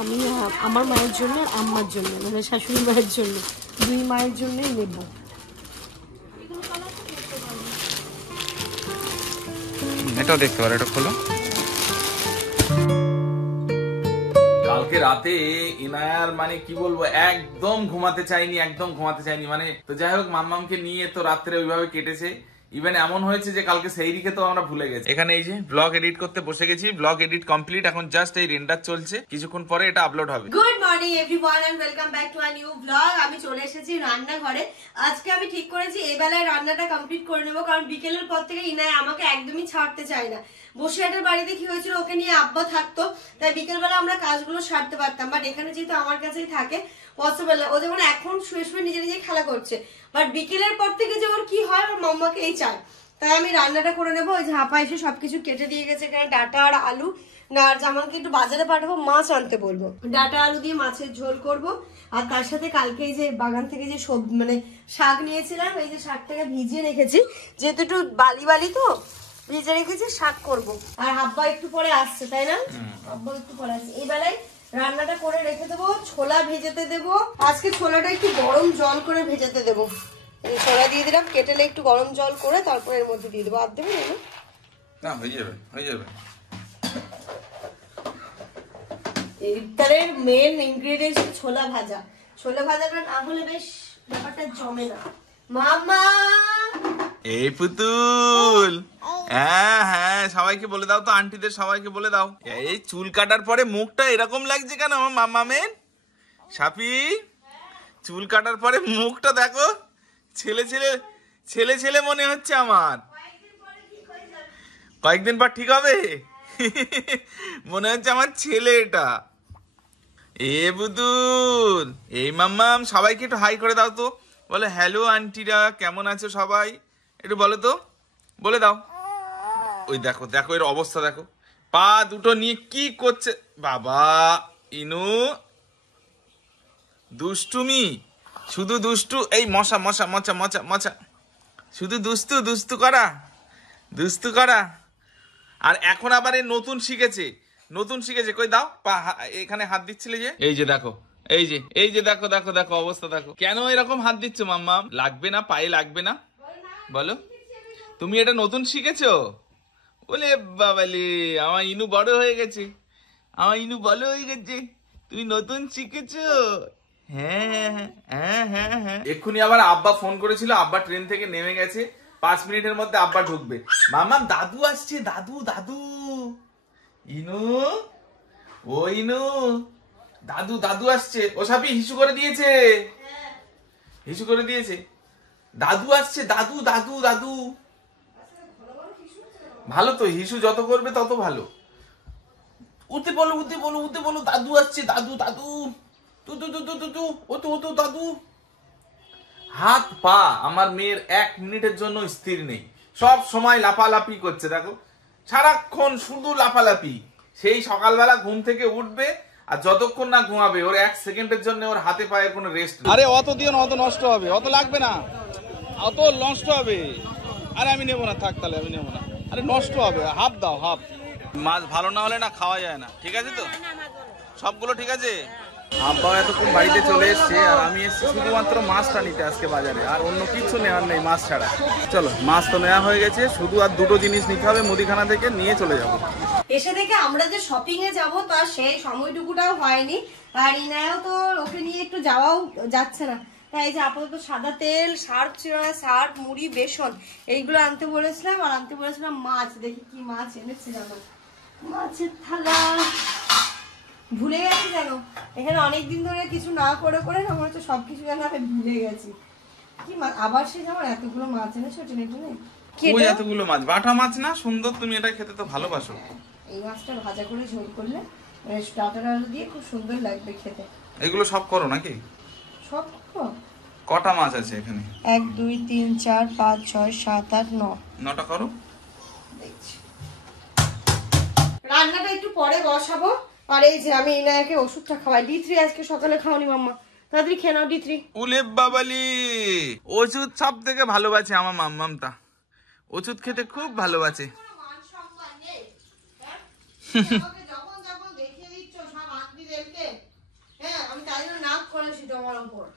আমি আমার মায়ের জন্য আর আম্মার জন্য, মানে শাশুড়ি মায়ের জন্য, দুই মায়ের জন্যই নেব। এটাও দেখতে পারো, এটা খোলো। কালকে রাতে ইনায়ার মানে কি বলবো, একদম ঘুমাতে চাইনি, একদম ঘুমাতে চাইনি। মানে তো যাই হোক, মাম্মামকে নিয়ে তো রাত্রে ওইভাবে কেটেছে। ইভেন এমন হয়েছে যে কালকে সেইরি খেতেও আমরা ভুলে গেছি। এখানে এই যে ব্লগ এডিট করতে বসে গেছি, ব্লগ এডিট কমপ্লিট, এখন জাস্ট এই রেন্ডার চলছে, কিছুক্ষণ পরে এটা আপলোড হবে। Good morning everyone and welcome back to a new blog. আমি চলে এসেছি রান্নাঘরে। আজকে আমি ঠিক করেছি এই বেলায় রান্নাটা কমপ্লিট করে নেবো, কারণ বিকেলের পর থেকে ইনায়া আমাকে একদমই ছাড়তে চায় না। বসিরহাটের বাড়িতে কি হয়েছিল, ওকে নিয়ে আব্বা থাকতো, তাই বিকেলবেলা আমরা কাজগুলো সারতে পারতাম। বাট এখানে যেহেতু আমার কাছেই থাকে, পসিবল না। ও যেমন এখন শুয়ে শুয়ে নিজে নিজে খেলা করছে, বাট বিকেলের পর থেকে যে ওর কি হয়, ওর মাম্মাকে এই চায়। তাই আমি রান্নাটা করে নেবো। ওই ঝাপা এসে সবকিছু কেটে দিয়ে গেছে, এখানে ডাটা আর আলু না, আর জামালকে একটু বাজারে পাঠাবো, মাছ আনতে বলবো। ডাটা আলু দিয়ে মাছের ঝোল করব, আর তার সাথে কালকে এই যে বাগান থেকে যে মানে শাক নিয়েছিলাম, এই যে শাকটাকে ভিজিয়ে রেখেছি, যেহেতু একটু বালি বালি তো ভিজে রেখেছি, শাক করব। আর আব্বা একটু পরে আসছে, তাই না? আব্বা একটু পরে আসছে। এই বেলায় রান্নাটা করে রেখে দেবো, ছোলা ভেজাতে দেবো। আজকে ছোলাটা একটু গরম জল করে ভেজাতে দেবো। ছোলা দিয়ে দিলাম, কেটেলে একটু গরম জল করে তারপর এর মধ্যে দিয়ে দেবো। আর দেবো না, হয়ে যাবে, হয়ে যাবে। ইফতারের মেন ইনগ্রেডিয়েন্টস ছোলা ভাজা। ছোলা ভাজাটা না হলে বেশ ব্যাপারটা জমে না। মামা, এই পুতুল, হ্যাঁ হ্যাঁ, সবাইকে বলে দাও তো, আন্টিদের সবাইকে বলে দাও। এই চুল কাটার পরে মুখটা এরকম লাগছে কেন আমার মাম্মামের? সাপি, চুল কাটার পরে মুখটা দেখো, ছেলে ছেলে ছেলে ছেলে মনে হচ্ছে আমার। কয়েকদিন পর ঠিক হবে মনে হচ্ছে আমার ছেলে এটা। এ বুদুল, এই মাম্মাম, সবাইকে একটু হাই করে দাও তো, বলে হ্যালো আন্টিরা, কেমন আছো সবাই, একটু বলো তো, বলে দাও। ওই দেখো দেখো, এর অবস্থা দেখো, পা দুটো নিয়ে কি করছে বাবা। ইনু দুষ্টুমি, শুধু দুষ্টু, এই মশা মশা মশা মশা মশা, শুধু দুস্তু দুস্তু করা, দুস্তু করা। আর এখন আবার এই নতুন শিখেছে, নতুন শিখেছে। কই দাও, পা এখানে হাত দিচ্ছিলে যে, এই যে দেখো, এই যে এই যে দেখো দেখো দেখো অবস্থা দেখো। কেন এরকম হাত দিচ্ছ মাম্মাম? লাগবে না, পায়ে লাগবে না, বলো। তুমি এটা নতুন শিখেছো? বলে বাবালি, আমার ইনু বড় হয়ে গেছে, আমার ইনু বড় হয়ে গেছে, তুমি নতুন শিখেছো? হ্যাঁ হ্যাঁ হ্যাঁ হ্যাঁ। এক্ষুনি আবার আব্বা ফোন করেছিল, আব্বা ট্রেন থেকে নেমে গেছে, 5 মিনিটের মধ্যে আব্বা ঢুকবে। মাম্মাম, দাদু আসছে, দাদু দাদু। ইনু, ও ইনু, দাদু দাদু আসছে। ও সাপি হিসু করে দিয়েছে, হিসু করে দিয়েছে, দাদু আসছে, দাদু দাদু দাদু। ভালো তো, হিসু যত করবে তত ভালো। উঠতে বলো উঠতে বলো উঠতে বলো, দাদু আসছে, দাদু দাদু, তু তু তু তু তু, ও তো ও তো দাদু। হাত পা আমার মেয়ের 1 মিনিটের জন্য স্থির নেই, সব সময় লাফালাফি করছে। দেখো সারাক্ষণ শুধু লাফালাফি। সেই সকালবেলা ঘুম থেকে উঠবে, আর যতক্ষণ না ঘুমাবে ওর 1 সেকেন্ডের জন্য ওর হাতে পায়ের কোনো রেস্ট নেই। আরে অত দিও না, অত নষ্ট হবে, অত লাগবে না, অত নষ্ট হবে। আরে আমি নেবো না, থাক তাহলে আমি নেবো না। আরে নষ্ট হবে, হাফ দাও হাফ। মাছ ভালো না হলে না খাওয়া যায় না, ঠিক আছে তো? সবগুলো ঠিক আছে। আব্বা এতক্ষণ বাড়িতে চলে এসছে, আর আমি এসছি শুধুমাত্র মাছটা নিতে আজকে বাজারে, আর অন্য কিছু নেওয়ার নেই মাছ ছাড়া। চলো, মাছ তো নেওয়া হয়ে গেছে, শুধু আর দুটো জিনিস নিতে হবে, মুদিখানা থেকে নিয়ে চলে যাবো। এসে থেকে আমরা যে শপিং এ যাবো তার সেই সময়টুকুটাও হয়নি, আর ইনায়াও তো ওকে নিয়ে একটু যাওয়াও যাচ্ছে না। তাই যে আপাতত সাদা তেল, সার্ফ ছিল না, সার্ফ, মুড়ি, বেসন এইগুলো আনতে বলেছিলাম, আর আনতে বলেছিলাম মাছ। দেখি কি মাছ এনেছে জানো, মাছের থালা। ভুলে গেছি জানো, এখানে অনেকদিন ধরে কিছু না করে করে না মনে হচ্ছে সবকিছু যেন আমি ভুলে গেছি। কি মাছ আবার সে যেমন এতগুলো মাছ এনেছো টেনে টেনে। ওই এতগুলো মাছ, বাটা মাছ না সুন্দর, তুমি এটা খেতে তো ভালোবাসো। এই মাছটা ভাজা করে ঝোল করলে ডাটা আলু দিয়ে খুব সুন্দর লাগবে খেতে। এগুলো সব করো নাকি? সব কটা মাছ আছে এখানে? 1 2 3 4 5 6 7 8 9, 9টা করো। রান্নাটা একটু পরে বসাবো। আর এই যে আমি ইনায়াকে ওষুধটা খাওয়াই, D3 আজকে সকালে খাওনি মাম্মা, তাড়াতাড়ি খেয়ে নাও D3। উলে বাবালি, ওষুধ সব থেকে ভালোবাসে আমার মাম্মামটা, ওষুধ খেতে খুব ভালোবাসে।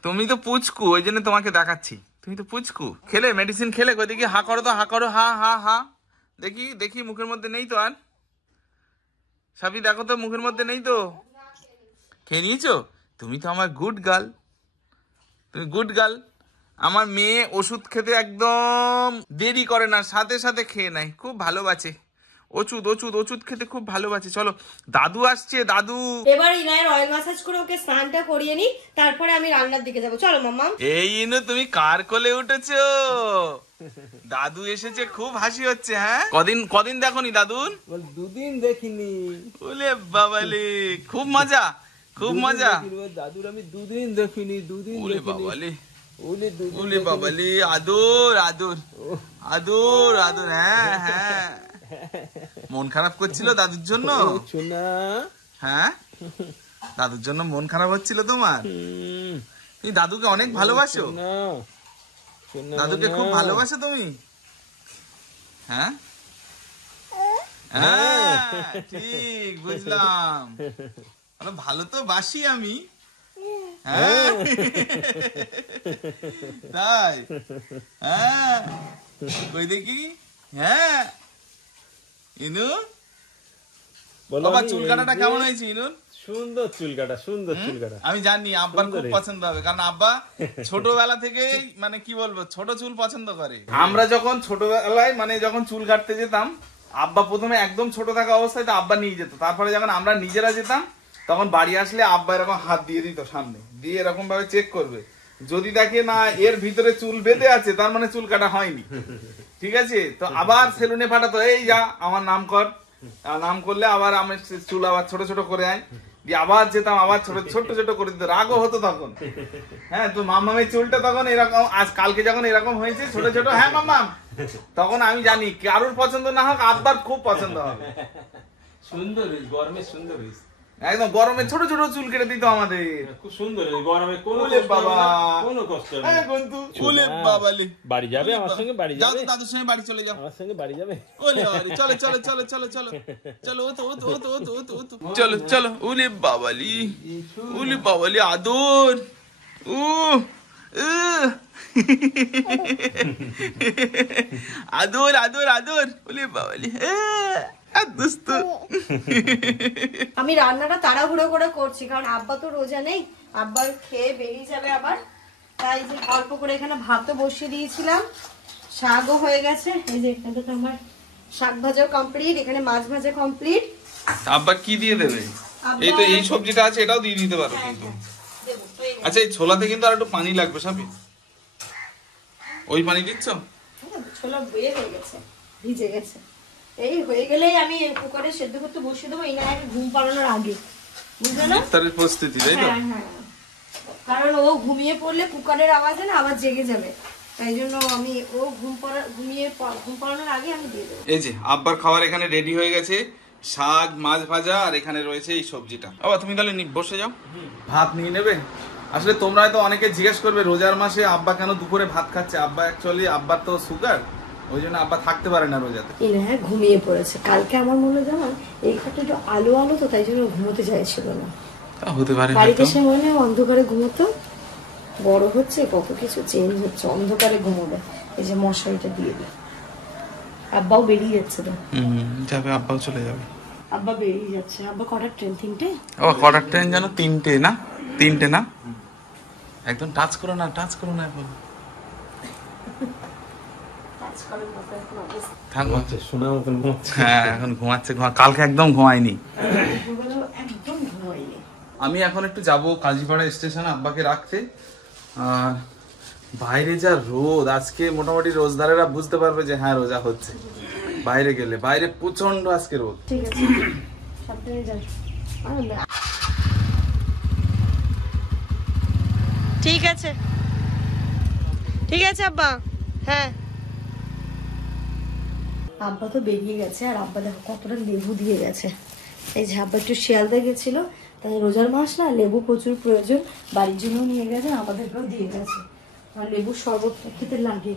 তুমি তো পুচকু, ওই জন্য তোমাকে দেখাচ্ছি। তুমি তো পুচকু, খেলে মেডিসিন খেলে কই দেখি, হা করো তো, হা করো, হা হা হা, দেখি দেখি মুখের মধ্যে নেই তো আর, সাবি দেখো তো মুখের মধ্যে নেই তো। খেয়ে নিয়েছো? তুমি তো আমার গুড গার্ল, তুমি গুড গার্ল। আমার মেয়ে ওষুধ খেতে একদম দেরি করে না, সাথে সাথে খেয়ে নেয়, খুব ভালোবাসে ওষুধ ওষুধ ওষুধ খেতে খুব ভালোবাসে। চলো দাদু আসছে, দাদু। এবার ইনায়ের অয়েল ম্যাসাজ করে ওকে স্নানটা করিয়ে নি, তারপরে আমি রান্নার দিকে যাবো। চলো মাম্মা। এই ইনু তুমি কার কোলে উঠেছো? দাদু এসেছে, খুব হাসি হচ্ছে। হ্যাঁ, কদিন কদিন দেখোনি দাদুন? দুদিন দেখিনি। ওলে বাবালে, খুব মজা, খুব মজা। দাদুর আমি দুদিন দেখিনি, দুদিন ওলে বাবালে, ওলে ওলে বাবালে, আদর আদর আদর আদর। হ্যাঁ হ্যাঁ, মন খারাপ করছিল দাদুর জন্য? হ্যাঁ, দাদুর জন্য মন খারাপ হচ্ছিল তোমার? তুমি দাদুকে অনেক ভালোবাসো? দাদুকে খুব ভালোবাসো তুমি? হ্যাঁ হ্যাঁ, ঠিক বুঝলাম, ভালো তো বাসি আমি। হ্যাঁ তাই? হ্যাঁ, কই দেখি। হ্যাঁ ইনু, বাবা চুল কাটাটা কেমন হয়েছে ইনুর? সুন্দর চুল কাটা, সুন্দর চুল কাটা। আমি জানি আব্বার খুব পছন্দ হবে, কারণ আব্বা ছোটবেলা থেকে মানে কি বলবো, ছোট চুল পছন্দ করে। আমরা যখন ছোটবেলায় মানে যখন চুল কাটতে যেতাম, আব্বা প্রথমে একদম ছোট থাকা অবস্থায় তো আব্বা নিয়ে যেত, তারপরে যখন আমরা নিজেরা যেতাম তখন বাড়ি আসলে আব্বা এরকম হাত দিয়ে দিত সামনে দিয়ে, এরকম ভাবে চেক করবে, যদি দেখে না এর ভিতরে চুল বেঁধে আছে তার মানে চুল কাটা হয়নি, ঠিক আছে? তো আবার সেলুনে পাঠাতো, এই যা আমার নাম কর, নাম করলে আবার আমি চুল আবার ছোট ছোট করে আয়, দিয়ে আবার যেতাম, আবার ছোট ছোট ছোট করে দিত, রাগও হতো তখন। হ্যাঁ, তো মামামের চুলটা তখন এরকম, আজ কালকে যখন এরকম হয়েছে ছোট ছোট, হ্যাঁ মামাম, তখন আমি জানি কারোর পছন্দ না হোক আব্বার খুব পছন্দ হবে। সুন্দর হয়েছে, গরমে সুন্দর হয়েছে, একদম গরমে ছোট ছোট চুল কেটে দিত আমাদের, খুব সুন্দর হয়েছে গরমে, কোনো কষ্ট নেই। বাড়ি যাবে আমার সঙ্গে? বাড়ি যাবে? দাদুর সঙ্গে বাড়ি চলে যাও, আমার সঙ্গে বাড়ি যাবে? চলো চলো চলো চলো চলো চলো, ও তো ও তো ও তো ও তো ও তো ও তো, চলো চলো। উলে বাবালি, উলে বাবালি, আদর, ও আদর আদর আদর, উলে বাবালি, দুস্তু। আমি রান্নাটা তাড়াহুড়ো করে করছি, কারণ আব্বা তো রোজা নেই, আব্বার খেয়ে বেরিয়ে যাবে আবার, তাই যে অল্প করে এখানে ভাতও বসিয়ে দিয়েছিলাম, শাকও হয়ে গেছে, এই যে এখানে তো আমার শাক ভাজা কমপ্লিট, এখানে মাছ ভাজা কমপ্লিট। আব্বা কি দিয়ে দেবে? এই তো এই সবজিটা আছে, এটাও দিয়ে দিতে পারো কিন্তু। আচ্ছা, এই ছোলাতে কিন্তু আর একটু পানি লাগবে সাবি, ওই পানি দিচ্ছ? ছোলা বয়ে হয়ে গেছে, ভিজে গেছে, এই হয়ে গেলেই আমি কুকারে সেদ্ধ করতে বসিয়ে দেবো, এই না ঘুম পাড়ানোর আগে, বুঝলে না? ইফতারের প্রস্তুতি, তাই তো? হ্যাঁ, কারণ ও ঘুমিয়ে পড়লে কুকারের আওয়াজে না আবার জেগে যাবে, তাই জন্য আমি ও ঘুম পাড়ানোর আগে আমি দিয়ে দেবো। এই যে আব্বার খাবার এখানে রেডি হয়ে গেছে, শাক, মাছ ভাজা, আর এখানে রয়েছে এই সবজিটা। বাবা তুমি তাহলে বসে যাও, ভাত নিয়ে নেবে। আসলে তোমরা হয়তো অনেকে জিজ্ঞেস করবে রোজার মাসে আব্বা কেন দুপুরে ভাত খাচ্ছে। আব্বা অ্যাকচুয়ালি আব্বার তো সুগার, ওই জন্য আব্বা থাকতে পারে না রোজাতে। হ্যাঁ, ঘুমিয়ে পড়েছে কালকে, আমার মনে হয় জানো এই ঘরটা একটু আলো আলো তো, তাই জন্য ঘুমোতে চাইছিল না। হতে পারে, বাড়িতে সে মনে হয় অন্ধকারে ঘুমোতো, বড় হচ্ছে কত কিছু চেঞ্জ হচ্ছে, অন্ধকারে ঘুমোবে। এই যে মশারিটা দিয়ে দিই, আব্বাও বেরিয়ে যাচ্ছে তো। যাবে, আব্বাও চলে যাবে। আব্বা বেরিয়ে যাচ্ছে। আব্বা কটার ট্রেন? 3টে। ও কটার ট্রেন জানো? 3টে না? 3টে না? একদম টাচ করো না, টাচ করো না এখন। হ্যাঁ, এখন ঘুমাচ্ছে, কালকে একদম ঘুমায়নি। আমি এখন একটু যাবো কাজীপাড়া স্টেশন আব্বাকে রাখতে। আর বাইরে যা রোদ আজকে, মোটামুটি রোজদারেরা বুঝতে পারবে যে হ্যাঁ রোজা হচ্ছে। বাইরে গেলে বাইরে প্রচন্ড আজকে রোদ। ঠিক আছে, সাবধানে যান। ঠিক আছে, ঠিক আছে আব্বা। হ্যাঁ, আব্বা তো বেরিয়ে গেছে, আর আব্বা দেখো কতটা লেবু দিয়ে গেছে। এই যে আব্বা একটু শিয়ালদা গেছিল, তাই রোজার মাস না, লেবু প্রচুর প্রয়োজন, বাড়ির জন্য নিয়ে গেছে, আমাদেরকেও দিয়ে গেছে। আর লেবুর শরবত খেতে লাগে।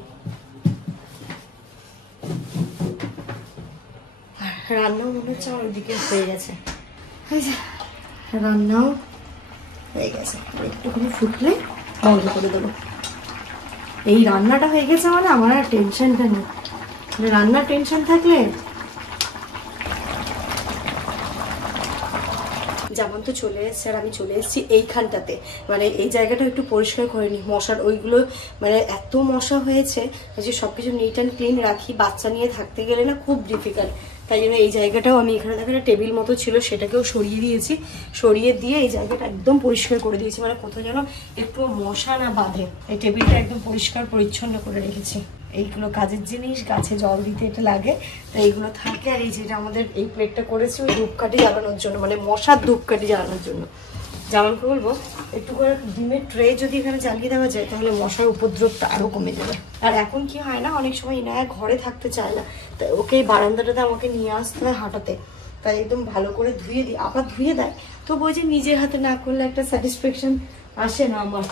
রান্নাও মনে হচ্ছে আমার ওইদিকে হয়ে গেছে, রান্নাও হয়ে গেছে, একটুখানি ফুটলে বন্ধ করে দেবো। এই রান্নাটা হয়ে গেছে মানে আমার আর টেনশনটা নেই। রান্নার টেনশন থাকলে যেমন তো চলে এসছে, আর আমি চলে এসেছি এইখানটাতে, মানে এই জায়গাটা একটু পরিষ্কার করে নিই। মশার ওইগুলো মানে এত মশা হয়েছে যে সবকিছু নিট অ্যান্ড ক্লিন রাখি, বাচ্চা নিয়ে থাকতে গেলে না খুব ডিফিকাল্ট। তাই জন্য এই জায়গাটাও আমি এখানে দেখো একটা টেবিল মতো ছিল সেটাকেও সরিয়ে দিয়েছি, সরিয়ে দিয়ে এই জায়গাটা একদম পরিষ্কার করে দিয়েছি, মানে কোথাও যেন একটু মশা না বাঁধে। এই টেবিলটা একদম পরিষ্কার পরিচ্ছন্ন করে রেখেছি। এইগুলো কাজের জিনিস, গাছে জল দিতে এটা লাগে, তো এইগুলো থাকে। আর এই যেটা আমাদের এই প্লেটটা করেছি ওই ধূপকাঠি জ্বালানোর জন্য, মানে মশার ধূপকাঠি জ্বালানোর জন্য। যেমন বলবো একটু করে ডিমের ট্রে যদি এখানে জ্বালিয়ে দেওয়া যায় তাহলে মশার উপদ্রবটা আরো কমে যাবে। আর এখন কি হয় না, অনেক সময় ইনায়া ঘরে থাকতে চায় না, তাই ওকে বারান্দাটাতে আমাকে নিয়ে আসতে হয় হাঁটাতে, তাই একদম ভালো করে ধুয়ে দিই। আবার ধুয়ে দেয় তো ওই যে নিজের হাতে না করলে একটা স্যাটিসফ্যাকশন আসে না আমার।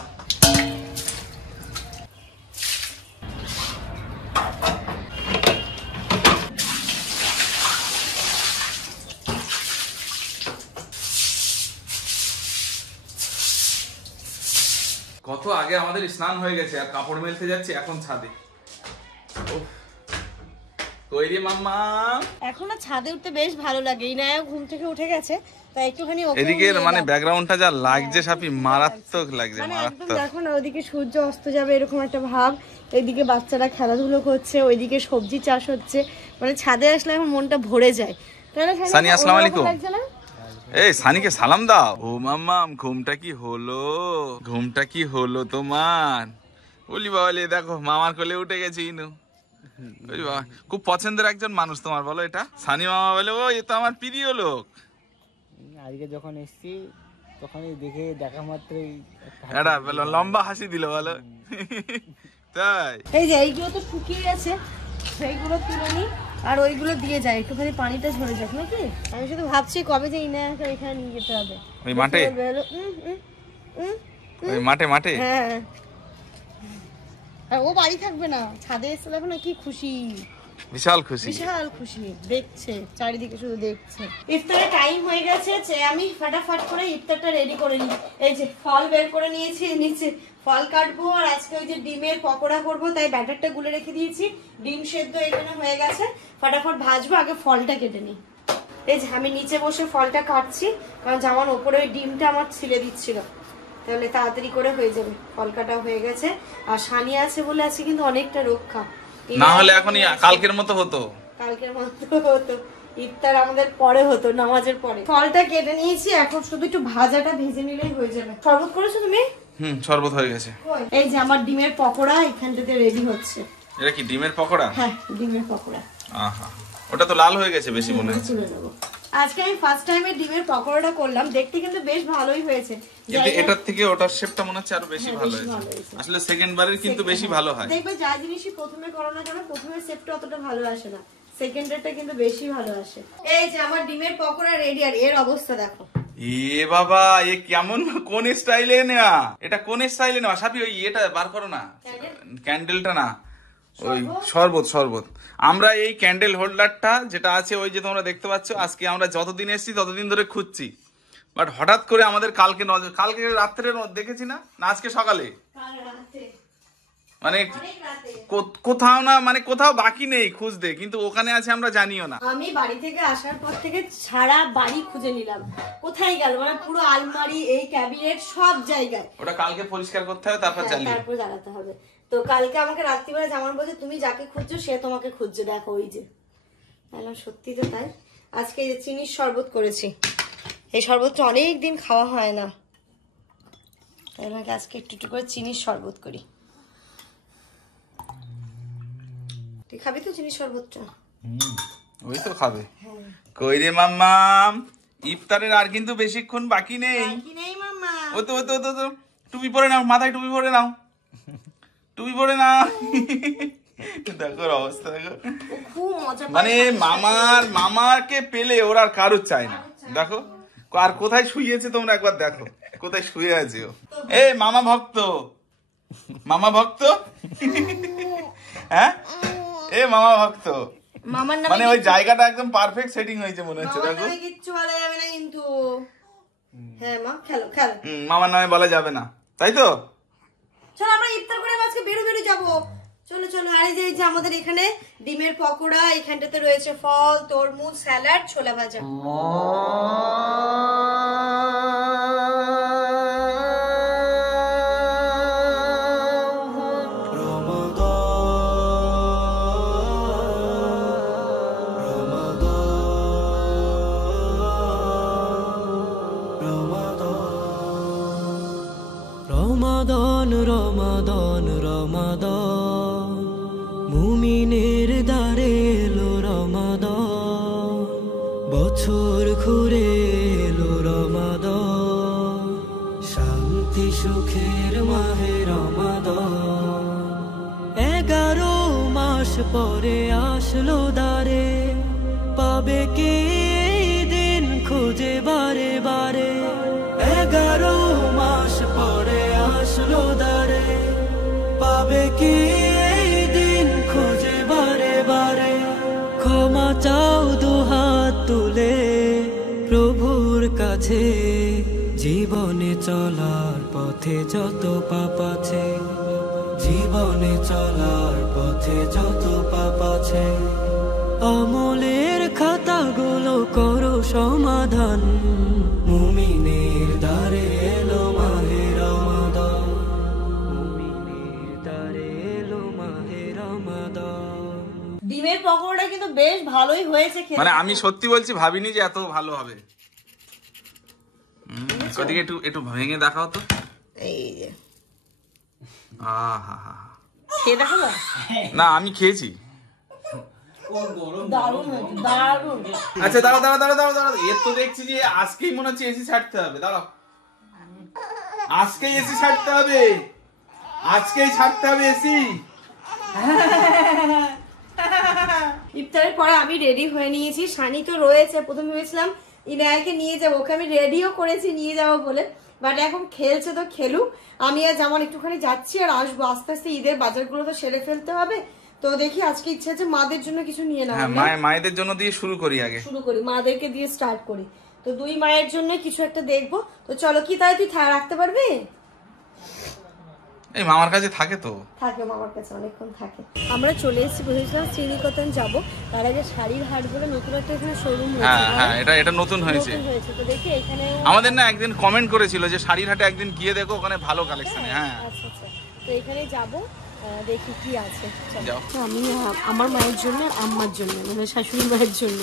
কত আগে আমাদের স্নান হয়ে গেছে আর কাপড় মেলতে যাচ্ছি এখন ছাদে। তৈরি মাম্মা, এখন না ছাদে উঠতে বেশ ভালো লাগে। ইনায়া ঘুম থেকে উঠে গেছে তাই একটুখানি এদিকে মানে ব্যাকগ্রাউন্ডটা যা লাগছে সাপি, মারাত্মক লাগছে, মানে একদম মারাত্মক। দেখো না, ওইদিকে সূর্য অস্ত যাবে এরকম একটা ভাব, এইদিকে বাচ্চারা খেলাধুলো করছে, ওইদিকে সবজি চাষ হচ্ছে, মানে ছাদে আসলে এখন মনটা ভরে যায়। সানি আসসালামু আলাইকুম। এই সানিকে সালাম দাও। ও মাম্মাম, ঘুমটা কি হলো, ঘুমটা কি হলো তোমার? বলি বাবালে, দেখো মামার কোলে উঠে গেছে ইনু। বলি বাবা, খুব পছন্দের একজন মানুষ তোমার, বলো এটা। সানি মামা বলে ও এ তো আমার প্রিয় লোক। আজকে যখন এসছি তখনই দেখা মাত্রই এটা লম্বা হাসি দিল, বলো তাই। এই যে এইগুলো তো শুকিয়ে গেছে, সেইগুলো তুলে নি আর ওইগুলো দিয়ে যায়, একটুখানি পানিটা ঝরে যাক নাকি। আমি শুধু ভাবছি কবে যে ইনায়াকে এখানে নিয়ে যেতে হবে। ওই মাঠে, ওই মাঠে মাঠে। হ্যাঁ, আর ও বাড়ি থাকবে না, ছাদে এসে দেখো না কি খুশি, বিশাল খুশি, বিশাল খুশি, দেখছে চারিদিকে শুধু দেখছে। ইফতারের টাইম হয়ে গেছে, আমি ফাটাফাট করে ইফতারটা রেডি করে নিই। এই যে ফল বের করে নিয়েছি, নিচে ফল কাটবো, আর আজকে ওই যে ডিমের পকোড়া করবো, তাই ব্যাটারটা গুলে রেখে দিয়েছি। ডিম সেদ্ধ এখানে হয়ে গেছে, ফাটাফাট ভাজবো, আগে ফলটা কেটে নিই। এই যে আমি নিচে বসে ফলটা কাটছি, কারণ যেমন ওপরে ওই ডিমটা আমার ছিলে দিচ্ছিল, তাহলে তাড়াতাড়ি করে হয়ে যাবে। ফল কাটাও হয়ে গেছে, আর সানি আছে বলে আছে কিন্তু অনেকটা রক্ষা, না হলে এখনই কালকের মতো হতো, কালকের মতো হতো। ইফতার আমাদের পরে হতো, নামাজের পরে। ফলটা কেটে নিয়েছি, এখন শুধু একটু ভাজাটা ভেজে নিলেই হয়ে যাবে। শরবত করেছো তুমি? শরবত হয়ে গেছে। এই যে আমার ডিমের পকোড়া এখানটাতে রেডি হচ্ছে। এটা কি ডিমের পকোড়া? হ্যাঁ, ডিমের পকোড়া। আহা, ওটা তো লাল হয়ে গেছে বেশি মনে হয়। তুলে নেবো। আজকে আমি ফার্স্ট টাইমে ডিমের পকোড়াটা করলাম, দেখতে কিন্তু বেশ ভালোই হয়েছে। কিন্তু এটার থেকে ওটার শেপটা মনে হচ্ছে আরো বেশি ভালো হয়েছে। আসলে সেকেন্ড বারের কিন্তু বেশি ভালো হয়। দেখবে যা জিনিসই প্রথমে করো না কেন, প্রথমে শেপটা অতটা ভালো আসে না, সেকেন্ডারটা কিন্তু বেশি ভালো আসে। এই যে আমার ডিমের পকোড়া রেডি, আর এর অবস্থা দেখো। এ বাবা, এ কেমন, কোন স্টাইলে নেওয়া? এটা কোন স্টাইলে নেওয়া? সাপি ওই এটা বার করো না, ক্যান্ডেলটা না, ওই শরবত। শরবত আমরা এই ক্যান্ডেল হোল্ডারটা যেটা আছে ওই যে তোমরা দেখতে পাচ্ছ, আজকে আমরা যতদিন এসেছি ততদিন ধরে খুঁজছি, বাট হঠাৎ করে আমাদের কালকে রাত্রে দেখেছি না, আজকে সকালে, মানে কোথাও না, মানে কোথাও বাকি নেই খুঁজতে, কিন্তু ওখানে আছে আমরা জানিও না। আমি বাড়ি থেকে আসার পর থেকে সারা বাড়ি খুঁজে নিলাম, কোথায় গেল, মানে পুরো আলমারি, এই ক্যাবিনেট, সব জায়গায়। ওটা কালকে পরিষ্কার করতে হবে, তারপর জ্বালাতে হবে। তো কালকে আমাকে রাত্রিবেলা জামান বলছে তুমি যাকে খুঁজছো সে তোমাকে খুঁজছে, দেখো ওই যে। সত্যি তো তাই। আজকে এই যে চিনির শরবত করেছি, এই শরবতটা অনেক দিন খাওয়া হয় না, তাই আমাকে আজকে একটু একটু করে চিনির শরবত করি। তুই খাবি তো চিনির শরবতটা? ওই তো খাবে। কই রে মাম্মাম, ইফতারের আর কিন্তু বেশিক্ষণ বাকি নেই। ও তো টুপি পরে নাও, মাথায় টুপি পরে নাও, টুপি পরে নাও। দেখো অবস্থা, দেখো, মানে মামাকে পেলে ওর আর কারোর চাই না। দেখো আর কোথায় শুয়েছে তোমরা একবার দেখো, কোথায় শুয়ে আছে ও। এই মামা ভক্ত, মামা ভক্ত, হ্যাঁ এ মামা ভক্ত, মানে ওই জায়গাটা একদম পারফেক্ট সেটিং হয়েছে মনে হচ্ছে। দেখো কিচ্ছু বলা যাবে না কিন্তু, হ্যাঁ মা, খেলো খেলো। মামার নামে বলা যাবে না, তাই তো? চলো আমরা ইফতার করে আজকে বেরো যাবো। চলো চলো। আর এই যে আমাদের এখানে ডিমের পকোড়া, এখানটাতে রয়েছে ফল, তরমুজ, স্যালাড, ছোলা ভাজা। রমাদান রমাদান রমাদান মুমিনের দ্বারে এলো রমাদান, বছর ঘুরে এলো রমাদান, শান্তি সুখের মাহে রমাদান। 11 মাস পরে আসলো দ্বারে, পাবে কে এই দিন খুঁজে বারে বারে। 11 মাস পরে আসলো দ্বারে, পাবে কি এই দিন খুঁজে বারে বারে। ক্ষমা চাও দুহাত তুলে প্রভুর কাছে, জীবনে চলার পথে যত পাপ আছে, জীবনে চলার পথে যত পাপ আছে, আমলের খাতাগুলো করো সমাধান। মুমিনের দ্বারে এলো মাহে রমাদান, মুমিনের দ্বারে এলো মাহে রমাদান। ডিমের পকোড়াটা কিন্তু বেশ ভালোই হয়েছে খেতে। মানে আমি সত্যি বলছি, ভাবিনি যে এত ভালো হবে। ওদিকে একটু একটু ভেঙে দেখাও তো। এই যে আহা, খেয়ে দেখাবো? না আমি খেয়েছি। দারুণ হয়েছে, দারুণ। আচ্ছা দাঁড়াও, এর তো দেখছি যে আজকেই মনে হচ্ছে এসি ছাড়তে হবে। দাঁড়াও, আজকেই এসি ছাড়তে হবে, আজকেই ছাড়তে হবে এসি। ইফতারের পরে আমি রেডি হয়ে নিয়েছি, সানি তো রয়েছে। প্রথমে ভেবেছিলাম ইনায়াকে নিয়ে যাবো, ওকে আমি রেডিও করেছি নিয়ে যাবো বলে, বাট এখন খেলছে তো খেলুক। আমি আর যেমন একটুখানি যাচ্ছি আর আসবো, আস্তে আস্তে ঈদের বাজারগুলো তো সেরে ফেলতে হবে। তো দেখি আজকে ইচ্ছে আছে মাদের জন্য কিছু নিয়ে নেওয়া। মায়েদের জন্য দিয়ে শুরু করি, আগে শুরু করি, মাদেরকে দিয়ে স্টার্ট করি। তো 2 মায়ের জন্য কিছু একটা দেখবো। তো চলো, কি তাই তুই রাখতে পারবি? এই মামার কাছে থাকে তো, থাকে মামার কাছে অনেকক্ষণ থাকে। আমরা চলে এসেছি, বুঝেছিলাম শ্রীনিকেতন যাবো, তার আগে শাড়ির হাট বলে নতুন একটা এখানে শোরুম হয়েছে। হ্যাঁ এটা নতুন হয়েছে। তো দেখি এখানে আমাদের না একদিন কমেন্ট করেছিল যে শাড়ির হাটে একদিন গিয়ে দেখো, ওখানে ভালো কালেকশন। হ্যাঁ আচ্ছা, তো এখানে যাবো, দেখি কি আছে। যাও। আমি আমার মায়ের জন্য আর আম্মার জন্য, মানে শাশুড়ি মায়ের জন্য,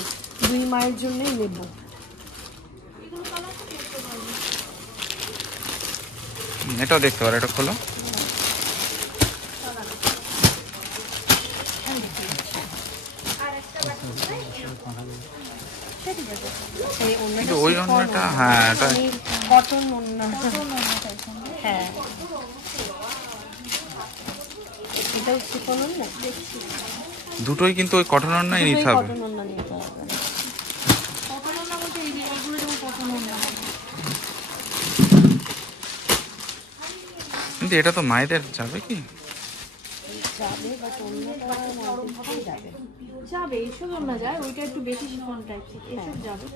2 মায়ের জন্যই নেব। এটাও দেখতে পারো, এটা খোলো। ওই অন্যটা, হ্যাঁ এটা কটন ওন্না। হ্যাঁ এটাও শিফন ওন্না। দুটোই কিন্তু ওই কটন অন্যায় নিতে হবে। কটন ওন্না নিতে হবে। কিন্তু এটা তো মায়েদের যাবে কি? যাবে, বাট অন্যটা যাবে। যাবে, এইসব ওন্না যায়, ওইটা একটু বেশি শিফন টাইপ, এইসব যাবে।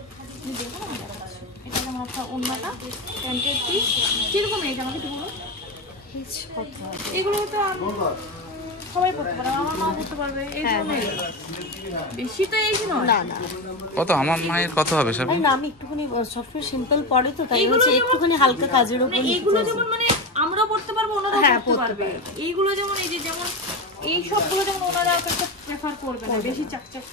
তুমি দেখো না, দেখাচ্ছি। এটা যেমন একটা ওন্নাটা প্যান্টের পিস, কিরকম এই জামাকে একটু বলো। এগুলো তো সবাই পড়তে পারে, আমার মা পড়তে পারবে, এই জন্য বেশি তো এই নয়। না কত আমার মায়ের কত হবে সব? না, আমি একটুখানি সবসময় সিম্পল পড়ে তো, তাই হচ্ছে একটুখানি হালকা কাজের উপর। এইগুলো যেমন মানে আমরাও পড়তে পারবো, ওনারাও পড়তে পারবে। এইগুলো যেমন এই যে যেমন এই সবগুলো যেমন ওনারা একটা প্রেফার করবে না, বেশি চাকচাক।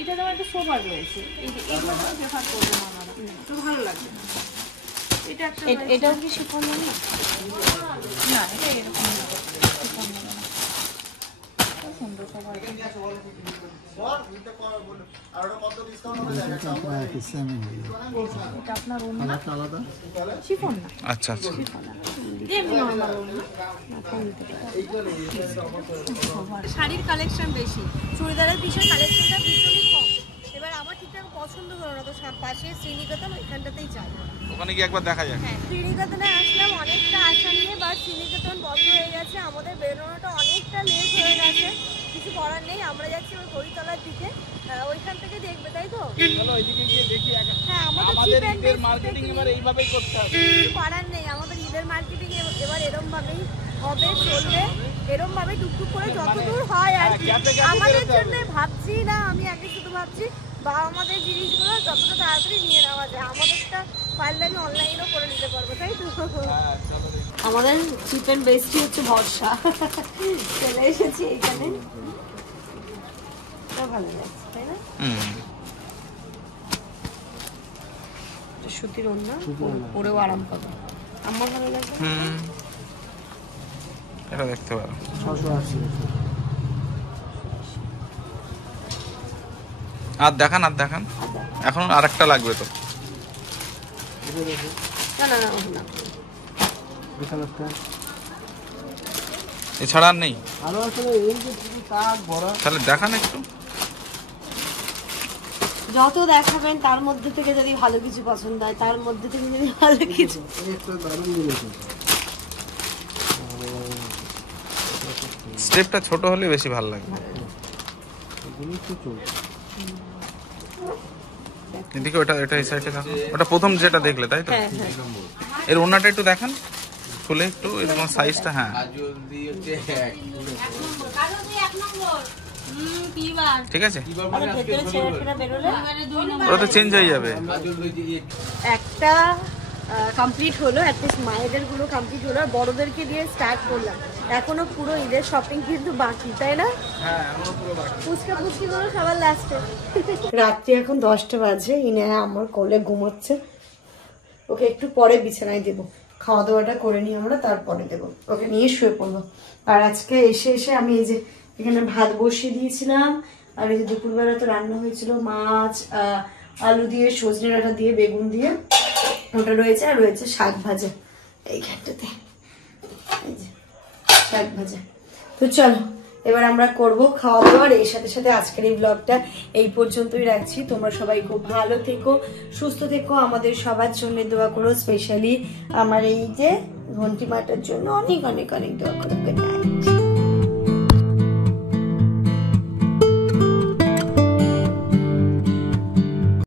এটা যেমন একটা সোবার রয়েছে, এই যে এইগুলো প্রেফার করবে না ওনারা, তো ভালো লাগবে না। এটা একটা এটাও কি শিফন না? না, এটা এরকম না, সুন্দর সবার। এটা আপনার ওন্না শিফন না, আচ্ছা এমনি নরমাল ওন্না। শাড়ির কালেকশন বেশি, চুড়িদারের পিসের কালেকশনটা ভীষণই কম। এবার আমার ঠিকঠাক পছন্দ হলো না, তো পাশে শ্রীনিকেতন, ওইখানটাতেই যাই। ওখানে গিয়ে একবার দেখা যাক। হ্যাঁ, শ্রীনিকেতনে আসলাম অনেকটা আশা নিয়ে, বাট শ্রীনিকেতন বন্ধ হয়ে গেছে। আমাদের বেরোনোটা অনেকটা লেট হয়ে গেছে, কিছু করার নেই, আমরা যাচ্ছি ওই হরিতলার দিকে, ওইখান থেকে দেখবে, তাই তো? চলো ওইদিকে গিয়ে দেখি। হ্যাঁ, আমাদের ঈদের মার্কেটিং এবার এইভাবেই করতে হবে। কিছু করার নেই, আমাদের ঈদের মার্কেটিং এবার এরম ভাবেই হবে, চলবে এরম ভাবে টুকটুক করে যতদূর হয় আর কি। আমাদের জন্য ভাবছি না, আমি আগে শুধু ভাবছি বা আমাদের জিনিসগুলো যতটা তাড়াতাড়ি নিয়ে নেওয়া যায়, আমাদেরটা পারলে আমি অনলাইনেও করে নিতে পারবো, তাই তো? আমাদের চিপ এন্ড বেস্টই হচ্ছে ভরসা। চলে এসেছি এখানে, ভালো লাগছে তাই না? সুতির ওড়না, পরেও আরাম পাবে, আমার ভালো লাগবে। এটা দেখতে পারো, 680। আর দেখান এখন আরেকটা লাগবে তো। না না না না, এছাড়া আর নেই। আরো আসলে এই যে কাক ভরা, তাহলে দেখান একটু। যত দেখাবেন তার মধ্যে থেকে যদি ভালো কিছু পছন্দ হয়, তার মধ্যে থেকে যদি ভালো কিছু, একটা দারুণ জিনিস। স্টেপটা ছোট হলে বেশি ভালো লাগবে। এদিকে ওটা এই সাইডে দেখো, ওটা প্রথম যেটা দেখলে তাই তো? হ্যাঁ হ্যাঁ। এর ওড়নাটা একটু দেখান খুলে একটু, এরকম সাইজটা। হ্যাঁ ঠিক আছে, ওটা তো চেঞ্জ হয়ে যাবে। একটা কমপ্লিট হলো, অ্যাটলিস্ট মায়েদের গুলো কমপ্লিট হলো, আর বড়দেরকে দিয়ে স্টার্ট করলাম। এখনো পুরো ঈদের শপিং কিন্তু বাকি, তাই না? ফুচকা ফুচকি গুলো সবার লাস্টে। রাত্রি এখন 10টা বাজে, ইনায়া আমার কোলে ঘুমোচ্ছে, ওকে একটু পরে বিছানায় দেবো, খাওয়া দাওয়াটা করে নিই আমরা, তারপরে দেবো ওকে, নিয়ে শুয়ে পড়বো। আর আজকে এসে আমি এই যে এখানে ভাত বসিয়ে দিয়েছিলাম, আর এই যে দুপুরবেলা তো রান্না হয়েছিল মাছ, আলু দিয়ে, সজনে ডাঁটা দিয়ে, বেগুন দিয়ে, ওটা রয়েছে, আর রয়েছে শাক ভাজা এইখানটাতে, এই যে শাক ভাজা। তো চলো এবার আমরা করব খাওয়া দাওয়া, আর এর সাথে সাথে আজকের এই ব্লগটা এই পর্যন্তই রাখছি। তোমরা সবাই খুব ভালো থেকো, সুস্থ থেকো, আমাদের সবার জন্য দোয়া করো, স্পেশালি আমার এই যে ঘন্টি মাটার জন্য অনেক অনেক অনেক দোয়া করো। Good night.